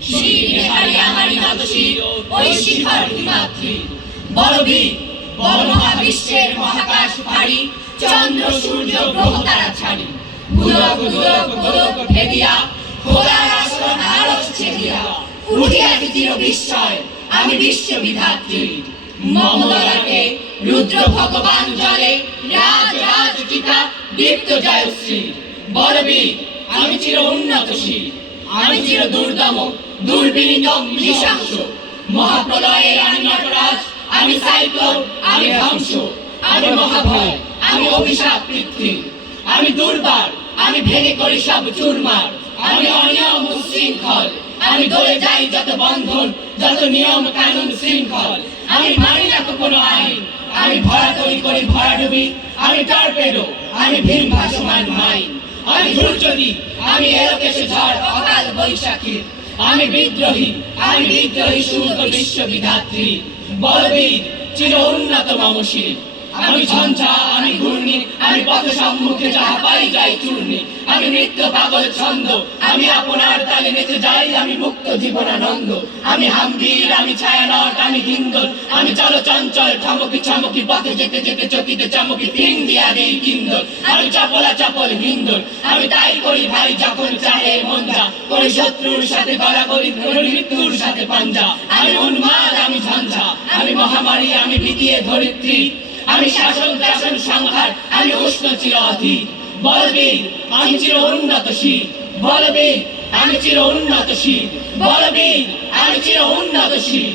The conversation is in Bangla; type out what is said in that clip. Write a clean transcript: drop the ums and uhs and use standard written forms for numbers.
শিরহারি আমারি নত শির ওই শিখর হিমাদ্রি বড় বীর বড় মহাবিশ্বের মহাকাশ ভারী চন্দ্র সূর্য গ্রহ তারা ছাড়ি গোলক গোলক গোলক ভেদিয়া খোদার আসন আরশ ছেদিয়া উঠিয়াছি চির বিস্ময় আমি বিশ্ব বিধাত্রী মমললাটে রুদ্র ভগবান জলে রাজ রাজ চিতা দীপ্ত জয়শ্রী বড় বীর আমি চির উন্নতশীল আমি চির দুর্দম দুর্বিনীত নৃশংস মহাপ্রলয়ের আমি নটরাজ আমি সাইক্লোন আমি ধ্বংস আমি মহাভয় আমি অভিশাপ পৃথ্বী আমি দুর্বার আমি ভেঙে করি সব চুরমার আমি অনিয়ম উচ্ছৃঙ্খল আমি দলে যাই যত বন্ধন যত নিয়ম কানুন শৃঙ্খল আমি মানি না তো কোনো আইন আমি ভরা তৈরি করি ভরাডুবি আমি টর্পেডো আমি ভীম ভাসমান মাইন আমি ধূর্যদি আমি এলোকেশে ঝড় অকাল বৈশাখী আমি বিদ্রোহী শুদ্ধ বিশ্ব বিধাত্রী বলবীর চির উন্নত মমশীল আমি ঝঞ্ঝা আমি ঘূর্ণি আমি পথ সম্মুখে যাহা পাই যাই চূর্ণি আমি নৃত্য পাগল ছন্দ আমি আপনার তালে নেচে যাই আমি মুক্ত জীবনানন্দ আমি হাম্বীর আমি ছায়ানট আমি হিন্দল আমি চল চঞ্চল ঠমকি ছমকি পথে যেতে যেতে চকিতে চমকি ফিং দিয়া দেই কিন্দল আমি চপলা চপল হিন্দল আমি তাই করি ভাই যখন চাহে মন যা করি শত্রুর সাথে গলাগলি ধরি মৃত্যুর সাথে পাঞ্জা আমি উন্মাদ আমি ঝঞ্ঝা আমি মহামারী আমি ভীতিয়ে ধরিত্রী আমি শাসন শাসন সংহার আমি উষ্ণ চির অধীর বলবীর আমি চির উন্নতশীল বলবীর আমি চির উন্নতশীল বলবীর আমি চির উন্নতশীল